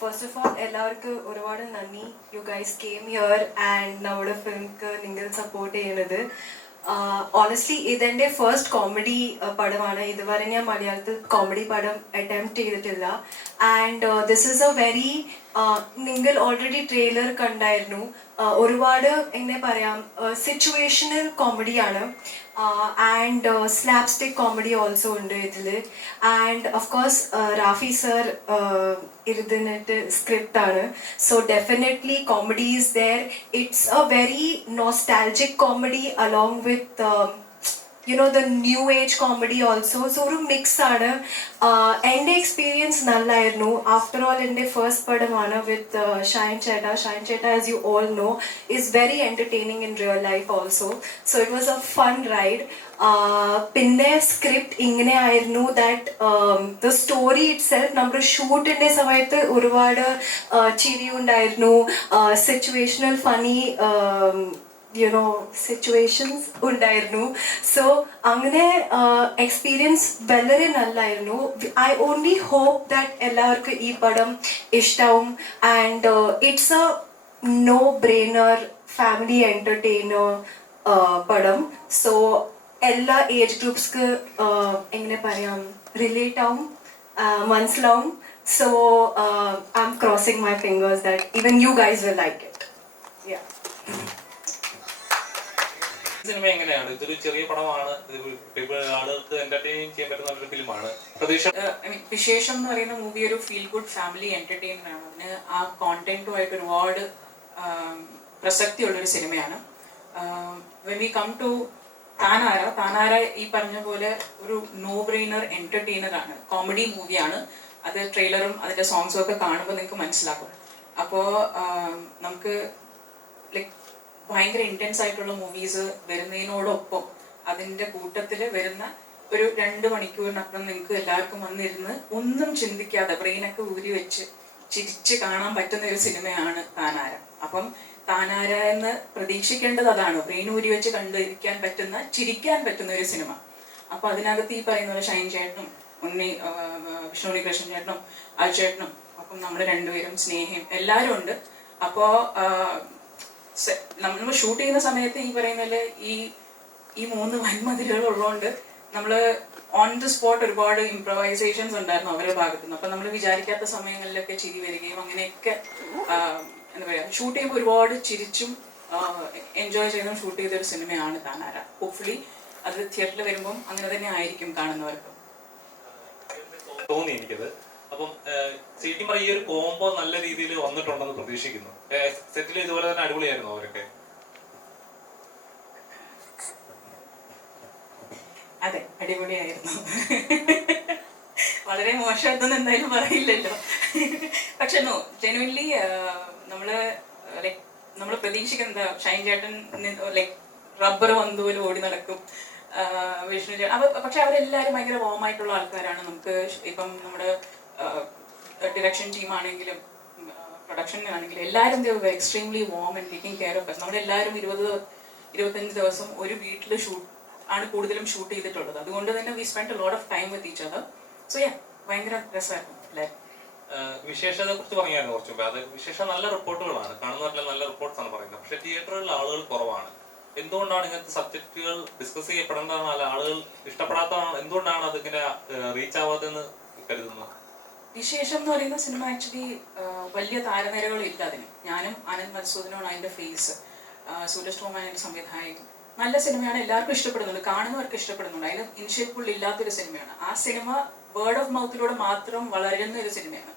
First of all, എല്ലാവർക്കും ഒരുപാട് നന്ദി. You guys came here and നമ്മുടെ ഫിലിംക്ക് നിങ്ങൾ സപ്പോർട്ട് ചെയ്യുന്നത്. ഓണസ്റ്റ്ലി ഇതെൻ്റെ ഫസ്റ്റ് കോമഡി പടമാണ്. ഇതുവരെ ഞാൻ മലയാളത്തിൽ കോമഡി പടം അറ്റംപ്റ്റ് ചെയ്തിട്ടില്ല. And this is A very നിങ്ങൾ ഓൾറെഡി ട്രെയിലർ കണ്ടായിരുന്നു. ഒരുപാട് എങ്ങനെ പറയാം, സിറ്റുവേഷണൽ കോമഡിയാണ് ആൻഡ് സ്ലാപ്സ്റ്റിക് കോമഡി ഓൾസോ ഉണ്ട് ഇതിൽ. And of course Rafi sir ഇരുന്നിട്ട് സ്ക്രിപ്റ്റ് ആണ്. So definitely comedy is there. It's a very nostalgic comedy along with the new age comedy also. So ഒരു മിക്സ് ആണ്. എൻ്റെ എക്സ്പീരിയൻസ് നല്ലായിരുന്നു. ആഫ്റ്റർ ഓൾ എൻ്റെ first പടമാണ് വിത്ത് ഷൈൻ ചേട്ട. ഷൈൻ ചേട്ട, as you all no, is very entertaining in real life also. So it was A fun ride. പിന്നെ script ഇങ്ങനെ ആയിരുന്നു that the story it self, നമ്മുടെ ഷൂട്ടിൻ്റെ സമയത്ത് ഒരുപാട് ചിരി ഉണ്ടായിരുന്നു, സിറ്റുവേഷണൽ ഫണി സിറ്റുവേഷൻസ് ഉണ്ടായിരുന്നു. സോ അങ്ങനെ എക്സ്പീരിയൻസ് വളരെ നല്ലായിരുന്നു. ഐ ഓൺലി ഹോപ്പ് ദാറ്റ് എല്ലാവർക്കും ഈ പടം ഇഷ്ടവും. And it's a no brainer family entertainer പടം. സോ എല്ലാ ഏജ് ഗ്രൂപ്പ്സ്ക്ക് എങ്ങനെ പറയാം, റിലേറ്റ് ആവും, മനസ്സിലാവും. So I am crossing my fingers that even you guys will like it. Yeah. Cinema എങ്ങനെയാണ്? ഇതൊരു ചെറിയ പടമാണ്, ആളുകൾക്ക് എന്റർടൈൻ ചെയ്യാൻ പറ്റുന്ന ഒരു ഫിലിമാണ്. വിശേഷം എന്ന് പറയുന്ന മൂവി ഒരു ഫീൽ ഗുഡ് ഫാമിലി എന്റർടൈൻമെന്റ് ആണ്. അതിന് ആ കോണ്ടന്റുമായിട്ട് ഒരുപാട് പ്രസക്തിയുള്ളൊരു സിനിമയാണ്. വെൻ വി കം ടു താനാര ഈ പറഞ്ഞ പോലെ ഒരു നോ ബ്രെയിനർ എന്റർടൈനർ ആണ്, കോമഡി മൂവിയാണ്. അത് ട്രെയിലറും അതിന്റെ സോങ്സും ഒക്കെ കാണുമ്പോൾ നിങ്ങൾക്ക് മനസ്സിലാക്കും. അപ്പോൾ നമുക്ക് ലൈക്ക് ഭയങ്കര ഇൻറ്റൻസ് ആയിട്ടുള്ള മൂവീസ് വരുന്നതിനോടൊപ്പം അതിൻ്റെ കൂട്ടത്തിൽ വരുന്ന ഒരു 2 മണിക്കൂറിനപ്പുറം നിങ്ങൾക്ക് എല്ലാവർക്കും വന്നിരുന്ന് ഒന്നും ചിന്തിക്കാതെ ബ്രെയിനൊക്കെ ഊരി വെച്ച് ചിരിച്ച് കാണാൻ പറ്റുന്ന ഒരു സിനിമയാണ് താനാര. അപ്പം താനാര എന്ന് പ്രതീക്ഷിക്കേണ്ടത് അതാണ്, ബ്രെയിൻ ഊരി വെച്ച് കണ്ടിരിക്കാൻ പറ്റുന്ന, ചിരിക്കാൻ പറ്റുന്ന ഒരു സിനിമ. അപ്പോൾ അതിനകത്ത് ഈ പറയുന്ന പോലെ ഷൈൻ ചേട്ടനും വിഷ്ണു കൃഷ്ണൻ ചേട്ടനും അജുചേട്ടനും അപ്പം നമ്മൾ രണ്ടുപേരും സ്നേഹയും എല്ലാവരും ഉണ്ട്. അപ്പോൾ നമ്മൾ ഷൂട്ട് ചെയ്യുന്ന സമയത്ത് ഈ പറയുന്ന പോലെ ഈ 3 വൻമതിലുകൾ ഉള്ളതുകൊണ്ട് നമ്മൾ ഓൺ ദി സ്പോട്ട് ഒരുപാട് ഇംപ്രവൈസേഷൻസ് ഉണ്ടായിരുന്നു അവരുടെ ഭാഗത്ത് നിന്ന്. അപ്പം നമ്മൾ വിചാരിക്കാത്ത സമയങ്ങളിലൊക്കെ ചിരി വരികയും അങ്ങനെയൊക്കെ എന്താ പറയുക, ഷൂട്ട് ചെയ്യുമ്പോൾ ഒരുപാട് ചിരിച്ചും എൻജോയ് ചെയ്തും ഷൂട്ട് ചെയ്തൊരു സിനിമയാണ് താനാര. ഹോപ്പ്ഫുള്ളി അത് തിയേറ്ററിൽ വരുമ്പം അങ്ങനെ തന്നെ ആയിരിക്കും കാണുന്നവർക്ക് തോന്നി എനിക്കത്. അപ്പം ശരിക്കും പറഞ്ഞ ഈ ഒരു കോംബോ നല്ല രീതിയിൽ വന്നിട്ടുണ്ടെന്ന് പ്രതീക്ഷിക്കുന്നു. സെറ്റിൽ ഇതുപോലെ തന്നെ അടിപൊളിയായിരുന്നു അവരൊക്കെ. അതെ, അടിപൊളിയായിരുന്നു. വളരെ മോശമായിട്ടൊന്നും എന്തായാലും പറയില്ലല്ലോ. പക്ഷെ നോ, ജെനുവിൻലി നമ്മള് പ്രതീക്ഷിക്കുന്നത് ഷൈൻ ചേട്ടൻ ലൈക്ക് റബ്ബർ വന്നതുപോലെ ഓടി നടക്കും, വിഷ്ണു ചേട്ടൻ. പക്ഷെ അവരെല്ലാവരും ഭയങ്കര വോമായിട്ടുള്ള ആൾക്കാരാണ്. നമുക്ക് ഇപ്പം നമ്മുടെ ഡിറക്ഷൻ ടീമാണെങ്കിലും പ്രൊഡക്ഷനാണെങ്കിലും എല്ലാവരും extremely warm and taking care of us. നമ്മളെല്ലാവരും 20-25 ദിവസം ഒരു വീട്ടിൽ ആണ് കൂടുതലും ഷൂട്ട് ചെയ്തിട്ടുള്ളത്. അതുകൊണ്ട് തന്നെ we spend a lot of time with each other. So yeah, ഭയങ്കര രസമായിരുന്നു എല്ലാവരും. വിശേഷത്തെ കുറിച്ച് പറഞ്ഞായിരുന്നു കുറച്ച് മുമ്പ്. അത് വിശേഷം നല്ല റിപ്പോർട്ടുകളാണ്, കാണുന്നവരെല്ലാം നല്ല റിപ്പോർട്ട്സ് ആണ് പറയുന്നത്. പക്ഷെ തിയേറ്ററുകളിൽ ആളുകൾ കുറവാണ്. എന്തുകൊണ്ടാണ് ഇങ്ങനത്തെ സബ്ജക്റ്റുകൾ ഡിസ്കസ് ചെയ്യപ്പെടേണ്ടതാണ്, അല്ല ആളുകൾ ഇഷ്ടപ്പെടാത്തതാണ്, എന്തുകൊണ്ടാണ് അതിങ്ങനെ റീച്ച് ആവാതെന്ന് കരുതുന്നത്? വിശേഷം എന്ന് പറയുന്ന സിനിമ ആക്ച്വലി വലിയ താരനിരകളില്ല അതിന്. ഞാനും ആനന്ദ് മധുസൂദനുമാണ് അതിൻ്റെ ഫേസ്, സൂരജ് ടോമാണ് അതിൻ്റെ സംവിധായകൻ. നല്ല സിനിമയാണ്, എല്ലാവർക്കും ഇഷ്ടപ്പെടുന്നുണ്ട്, കാണുന്നവർക്ക് ഇഷ്ടപ്പെടുന്നുണ്ട്. അതിന് ഇനിഷ്യൽ പുള്ളി ഇല്ലാത്തൊരു സിനിമയാണ്. ആ സിനിമ വേർഡ് ഓഫ് മൗത്തിലൂടെ മാത്രം വളരുന്ന ഒരു സിനിമയാണ്.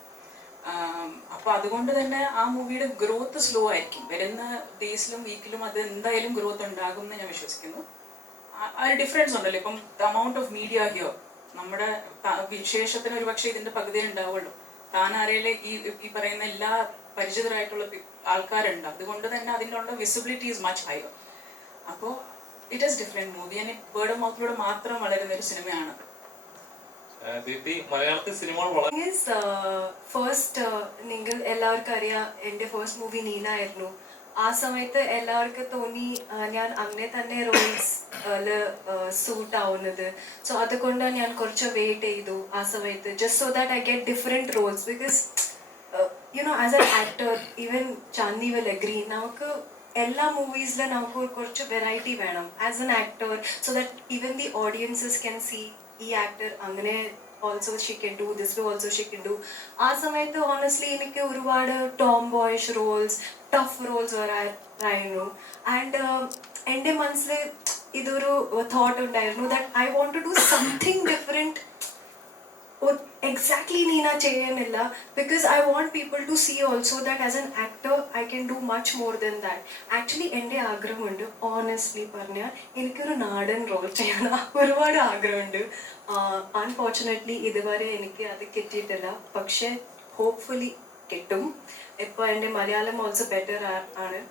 അപ്പോൾ അതുകൊണ്ട് തന്നെ ആ മൂവിയുടെ ഗ്രോത്ത് സ്ലോ ആയിരിക്കും. വരുന്ന ഡേയ്സിലും വീക്കിലും അത് എന്തായാലും ഗ്രോത്ത് ഉണ്ടാകും എന്ന് ഞാൻ വിശ്വസിക്കുന്നു. ആ ഒരു ഡിഫറൻസ് ഉണ്ടല്ലോ. ഇപ്പം the amount of media here, നമ്മുടെ വിശേഷത്തിന് ഒരു പക്ഷേ ഇതിന്റെ പകുതിയെ ഉണ്ടാവുള്ളൂ. താനാരയിലെ ഈ പറയുന്ന എല്ലാ പരിചിതരായിട്ടുള്ള ആൾക്കാരുണ്ട്. അതുകൊണ്ട് തന്നെ അതിനുള്ള വിസിബിലിറ്റി ഈസ് മച്ച് ഹയർ. അപ്പോൾ it is different movie and word of മൗത്തിലൂടെ മാത്രം വളരുന്ന ഒരു സിനിമയാണ്. മലയാളത്തിൽ സിനിമകൾ ഫസ്റ്റ് നിങ്ങൾ എല്ലാവർക്കും അറിയാം, എൻ്റെ ഫസ്റ്റ് മൂവി നീന ആയിരുന്നു. ആ സമയത്ത് എല്ലാവർക്കും തോന്നി ഞാൻ അങ്ങനെ തന്നെ റോൾസ് സൂട്ട് ആവുന്നത്. സോ അതുകൊണ്ടാണ് ഞാൻ കുറച്ച് വെയിറ്റ് ചെയ്തു ആ സമയത്ത്, just so that I get different roles. Because as an actor, even Chandy will agree, നമുക്ക് എല്ലാ മൂവീസിലും നമുക്ക് കുറച്ച് വെറൈറ്റി വേണം as an actor, so that even the audiences can see ഈ ആക്ടർ അങ്ങനെ also she can do this, also she can do. ആ സമയത്ത് ഓണസ്റ്റ്ലി എനിക്ക് ഒരുപാട് tomboyish roles, tough roles വരായിരുന്നു. ആൻഡ് എൻ്റെ മനസ്സിൽ ഇതൊരു തോട്ട് ഉണ്ടായിരുന്നു that I want to do something different. Exactly Neena ചെയ്യുന്നില്ല, because I want people to see also that as an actor I can do much more than that. Actually എൻ്റെ ആഗ്രഹമുണ്ട്, honestly പറഞ്ഞാൽ എനിക്കൊരു നാടൻ റോൾ ചെയ്യണം, ഒരുപാട് ആഗ്രഹമുണ്ട്. അൺഫോർച്ചുനേറ്റ്ലി ഇതുവരെ എനിക്ക് അത് കിട്ടിയിട്ടില്ല, പക്ഷേ ഹോപ്പ്ഫുള്ളി കിട്ടും. ഇപ്പോൾ എൻ്റെ മലയാളം ഓൾസോ ബെറ്റർ ആണ്.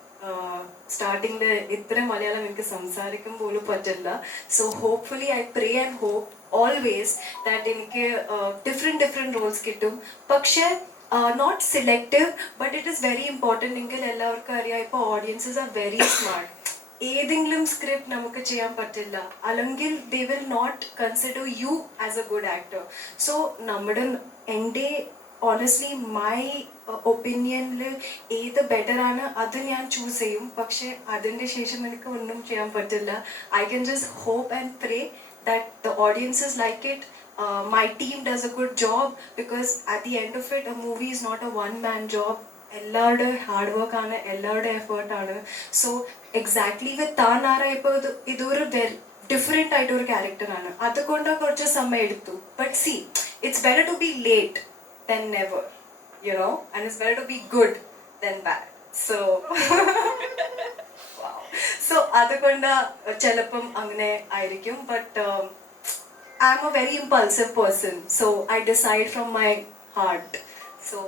സ്റ്റാർട്ടിങ്ങിൽ ഇത്ര മലയാളം എനിക്ക് സംസാരിക്കാൻ പോലും പറ്റില്ല. So hopefully I pray and hope always that എനിക്ക് ഡിഫറെൻറ്റ് റോൾസ് കിട്ടും. പക്ഷേ not selective, but it is very important. എങ്കിൽ എല്ലാവർക്കും അറിയാം, ഇപ്പോൾ ഓഡിയൻസസ് ആർ വെരി സ്മാർട്ട്. ഏതെങ്കിലും സ്ക്രിപ്റ്റ് നമുക്ക് ചെയ്യാൻ പറ്റില്ല, അല്ലെങ്കിൽ they will not consider you as a good actor. So എൻ്റെ ഓണസ്റ്റ്ലി മൈ ഒപ്പീനിയനിൽ ഏത് ബെറ്റർ ആണ് അത് ഞാൻ ചൂസ് ചെയ്യും. പക്ഷെ അതിൻ്റെ ശേഷം എനിക്ക് ഒന്നും ചെയ്യാൻ പറ്റില്ല. I can just hope and pray that the audiences like it. My team does a good job, because at the end of it a movie is not a one man job. എല്ലാവരുടെ hard work ആണ്, എല്ലാവരുടെ effort ആണ്. So exactly വിത്ത് താനാര ഇപ്പോൾ ഇതൊരു different ആയിട്ടൊരു ക്യാരക്ടറാണ്, അതുകൊണ്ട് കുറച്ച് സമയം എടുത്തു. But see, it's better to be late than never, and it's better to be good than bad. So wow. So അതുകൊണ്ട് ചിലപ്പം അങ്ങനെ ആയിരിക്കും. But I'm a very impulsive person, so I decide from my heart. So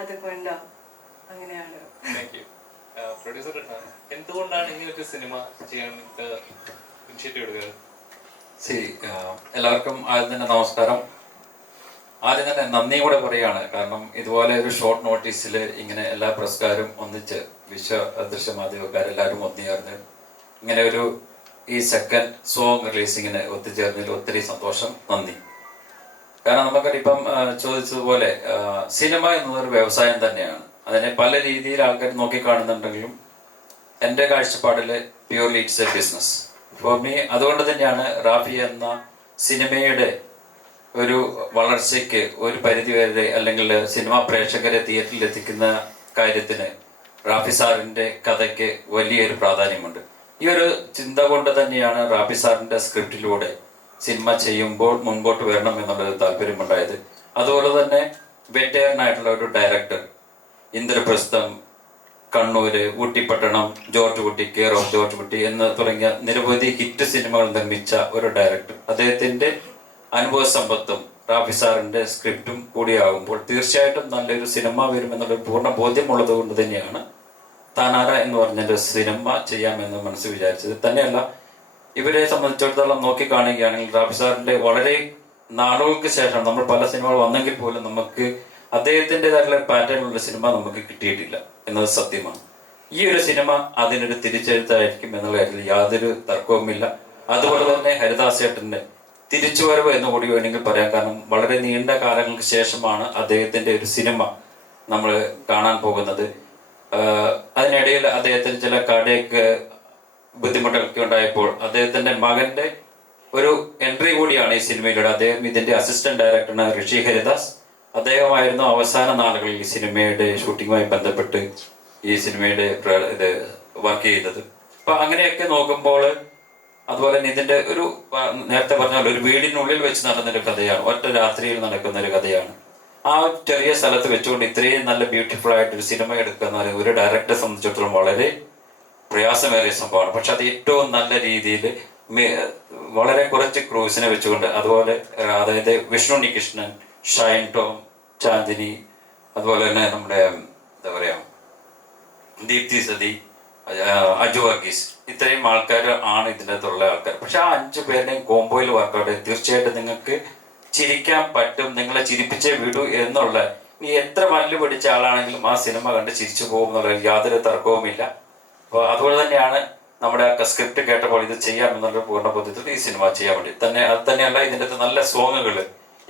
അതുകൊണ്ട് അങ്ങനെയാണ്. Thank you. Producer എന്തുകൊണ്ടാണ് ഇങ്ങനൊരു cinema ചെയ്യാൻ initiative എടുക്കുന്നത്? എല്ലാവർക്കും ആദ്യം തന്നെ നമസ്കാരം. ആദ്യം തന്നെ നന്ദിയും കൂടെ പറയുകയാണ്. കാരണം ഇതുപോലെ ഒരു ഷോർട്ട് നോട്ടീസിൽ ഇങ്ങനെ എല്ലാ പ്രസ്കാരും ഒന്നിച്ച് ദൃശ്യമാധ്യമക്കാരെല്ലാവരും ഒത്തുചേർന്ന് ഇങ്ങനെ ഒരു ഈ സെക്കൻഡ് സോങ് റിലീസിങ്ങിന് ഒത്തുചേർന്നതിൽ ഒത്തിരി സന്തോഷം, നന്ദി. കാരണം നമുക്കറിയിപ്പം ചോദിച്ചതുപോലെ സിനിമ എന്നതൊരു വ്യവസായം തന്നെയാണ്. അതിനെ പല രീതിയിൽ ആൾക്കാർ നോക്കിക്കാണുന്നുണ്ടെങ്കിലും എൻ്റെ കാഴ്ചപ്പാടിൽ purely it's A business for me. അതുകൊണ്ട് തന്നെയാണ് റാഫി എന്ന സിനിമയുടെ ഒരു വളർച്ചയ്ക്ക് ഒരു പരിധി വരെ, അല്ലെങ്കിൽ സിനിമാ പ്രേക്ഷകരെ തിയേറ്ററിൽ എത്തിക്കുന്ന കാര്യത്തിന് റാഫി സാറിൻ്റെ കഥയ്ക്ക് വലിയൊരു പ്രാധാന്യമുണ്ട്. ഈ ഒരു ചിന്ത കൊണ്ട് തന്നെയാണ് റാഫി സാറിൻ്റെ സ്ക്രിപ്റ്റിലൂടെ സിനിമ ചെയ്യുമ്പോൾ മുൻപോട്ട് വരണം എന്നുള്ളൊരു താല്പര്യമുണ്ടായത്. അതുപോലെ തന്നെ വെറ്റേറിയനായിട്ടുള്ള ഒരു ഡയറക്ടർ, ഇന്ദ്രപ്രസ്ഥം, കണ്ണൂര്, ഊട്ടിപ്പട്ടണം, ജോർജ് കുട്ടി, കെയർ ഓഫ് ജോർജ് കുട്ടി എന്ന് തുടങ്ങിയ നിരവധി ഹിറ്റ് സിനിമകൾ നിർമ്മിച്ച ഒരു ഡയറക്ടർ, അദ്ദേഹത്തിന്റെ അനുഭവ സമ്പത്തും റാഫി സാറിന്റെ സ്ക്രിപ്റ്റും കൂടിയാകുമ്പോൾ തീർച്ചയായിട്ടും നല്ലൊരു സിനിമ വരുമെന്നുള്ളൊരു പൂർണ്ണ ബോധ്യമുള്ളത് കൊണ്ട് തന്നെയാണ് താനാര എന്ന് പറഞ്ഞൊരു സിനിമ ചെയ്യാമെന്ന് മനസ്സ് വിചാരിച്ചത്. തന്നെയല്ല, ഇവരെ സംബന്ധിച്ചിടത്തോളം നോക്കിക്കാണുകയാണെങ്കിൽ റാഫി സാറിന്റെ വളരെ നാളുകൾക്ക് ശേഷം നമ്മൾ പല സിനിമകൾ വന്നെങ്കിൽ പോലും നമുക്ക് അദ്ദേഹത്തിൻ്റെതായിട്ടുള്ള പാറ്റേണിലുള്ള സിനിമ നമുക്ക് കിട്ടിയിട്ടില്ല എന്നത് സത്യമാണ്. ഈ ഒരു സിനിമ അതിനൊരു തിരിച്ചെഴുത്തായിരിക്കും എന്നുള്ള കാര്യത്തിൽ യാതൊരു തർക്കവുമില്ല. അതുപോലെ തന്നെ ഹരിദാസ് ചേട്ടന്റെ തിരിച്ചുവരവ് എന്ന് കൂടി വേണമെങ്കിൽ പറയാം. കാരണം വളരെ നീണ്ട കാലങ്ങൾക്ക് ശേഷമാണ് അദ്ദേഹത്തിന്റെ ഒരു സിനിമ നമ്മൾ കാണാൻ പോകുന്നത്. അതിനിടയിൽ അദ്ദേഹത്തിന് ചില കാർഡിയക് ബുദ്ധിമുട്ടൊക്കെ ഉണ്ടായപ്പോൾ അദ്ദേഹത്തിന്റെ മകന്റെ ഒരു എൻട്രി കൂടിയാണ് ഈ സിനിമയിലൂടെ. അദ്ദേഹം ഇതിന്റെ അസിസ്റ്റന്റ് ഡയറക്ടറാണ് ഋഷി ഹരിദാസ്. അദ്ദേഹമായിരുന്നു അവസാന നാളുകളിൽ ഈ സിനിമയുടെ ഷൂട്ടിങ്ങുമായി ബന്ധപ്പെട്ട് ഈ സിനിമയുടെ ഇത് വർക്ക് ചെയ്തത്. അപ്പൊ അങ്ങനെയൊക്കെ നോക്കുമ്പോൾ, അതുപോലെ തന്നെ ഇതിന്റെ ഒരു നേരത്തെ പറഞ്ഞ ഒരു വീടിനുള്ളിൽ വെച്ച് നടന്നൊരു കഥയാണ്, ഒറ്റ രാത്രിയിൽ നടക്കുന്ന ഒരു കഥയാണ്. ആ ചെറിയ സ്ഥലത്ത് വെച്ചുകൊണ്ട് ഇത്രയും നല്ല ബ്യൂട്ടിഫുൾ ആയിട്ടൊരു സിനിമ എടുക്കുക എന്ന് പറയുന്നത് ഒരു ഡയറക്ടറെ സംബന്ധിച്ചിടത്തോളം വളരെ പ്രയാസമേറിയ സംഭവമാണ്. പക്ഷെ അത് ഏറ്റവും നല്ല രീതിയിൽ വളരെ കുറച്ച് ക്രൂസിനെ വെച്ചുകൊണ്ട്, അതുപോലെ അതായത് വിഷ്ണു ഉണ്ണികൃഷ്ണൻ, ഷൈൻ ടോം, ചാന്ദിനി, അതുപോലെ തന്നെ നമ്മുടെ എന്താ പറയാ ദീപ്തി സതി, അജു വർഗീസ്, ഇത്രയും ആൾക്കാർ ആണ് ഇതിൻ്റെ അകത്തുള്ള ആൾക്കാർ. പക്ഷെ ആ 5 പേരുടെയും കോംബോയിൽ വർക്കൗട്ട് തീർച്ചയായിട്ടും നിങ്ങൾക്ക് ചിരിക്കാൻ പറ്റും, നിങ്ങളെ ചിരിപ്പിച്ചേ വിടൂ എന്നുള്ള, ഈ എത്ര മല്ല് പിടിച്ച ആളാണെങ്കിലും ആ സിനിമ കണ്ട് ചിരിച്ചു പോകും എന്നുള്ള യാതൊരു തർക്കവുമില്ല. അപ്പോൾ അതുപോലെ തന്നെയാണ് നമ്മുടെ ആ സ്ക്രിപ്റ്റ് കേട്ടപ്പോൾ ഇത് ചെയ്യാം എന്നുള്ള പൂർണ്ണ ബോധ്യത്തിൽ ഈ സിനിമ ചെയ്യാൻ വേണ്ടി തന്നെ. അത് തന്നെയല്ല, ഇതിൻ്റെ അകത്ത് നല്ല സോങ്ങുകൾ.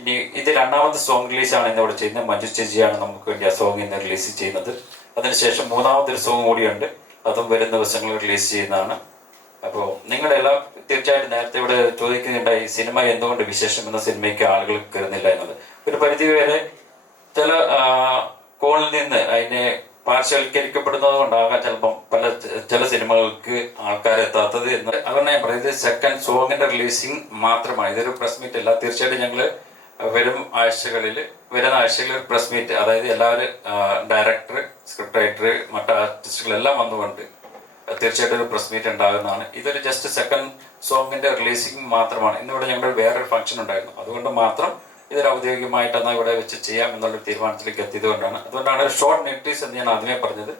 ഇനി ഇത് രണ്ടാമത്തെ സോങ് റിലീസാണ് ഇന്നിവിടെ ചെയ്യുന്നത്. മഞ്ജു ചേച്ചിയാണ് നമുക്ക് വേണ്ടി ആ സോങ് ഇന്ന് റിലീസ് ചെയ്യുന്നത്. അതിനുശേഷം മൂന്നാമതൊരു സോങ് കൂടിയുണ്ട്, അതും വരും ദിവസങ്ങളിൽ റിലീസ് ചെയ്യുന്നതാണ്. അപ്പോൾ നിങ്ങളെല്ലാം തീർച്ചയായിട്ടും നേരത്തെ ഇവിടെ ചോദിക്കുന്നുണ്ടായി സിനിമ എന്തുകൊണ്ട് വിശേഷം എന്ന സിനിമയ്ക്ക് ആളുകൾ കയറുന്നില്ല എന്നുള്ളത്. ഒരു പരിധിവരെ ചില കോണിൽ നിന്ന് അതിനെ പാർശ്വവൽക്കരിക്കപ്പെടുന്നത് കൊണ്ടാകാം ചിലപ്പം ചില സിനിമകൾക്ക് ആൾക്കാരെത്താത്തത് എന്ന്. അതുകൊണ്ട് ഞാൻ പറയുന്നത് സെക്കൻഡ് സോങ്ങിന്റെ റിലീസിങ് മാത്രമാണ്, ഇതൊരു പ്രസ് മീറ്റ് അല്ല. തീർച്ചയായിട്ടും ഞങ്ങൾ വരുന്ന ആഴ്ചകളിൽ ഒരു പ്രസ് മീറ്റ്, അതായത് എല്ലാവരും ഡയറക്ടർ, സ്ക്രിപ്റ്റ് റൈറ്റർ, മറ്റ് ആർട്ടിസ്റ്റുകളെല്ലാം വന്നുകൊണ്ട് തീർച്ചയായിട്ടും ഒരു പ്രസ് മീറ്റ് ഉണ്ടാകുന്നതാണ്. ഇതൊരു ജസ്റ്റ് സെക്കൻഡ് സോങ്ങിന്റെ റിലീസിങ് മാത്രമാണ്. ഇന്നിവിടെ ഞങ്ങളുടെ വേറൊരു ഫംഗ്ഷൻ ഉണ്ടായിരുന്നു, അതുകൊണ്ട് മാത്രം ഇതൊരു ഔദ്യോഗികമായിട്ട് എന്നാൽ ഇവിടെ വെച്ച് ചെയ്യാം എന്നുള്ളൊരു തീരുമാനത്തിലേക്ക് എത്തിയത് കൊണ്ടാണ്. അതുകൊണ്ടാണ് ഒരു ഷോർട്ട് നോട്ടീസ് എന്ന് ഞാൻ ആദ്യമേ പറഞ്ഞത്.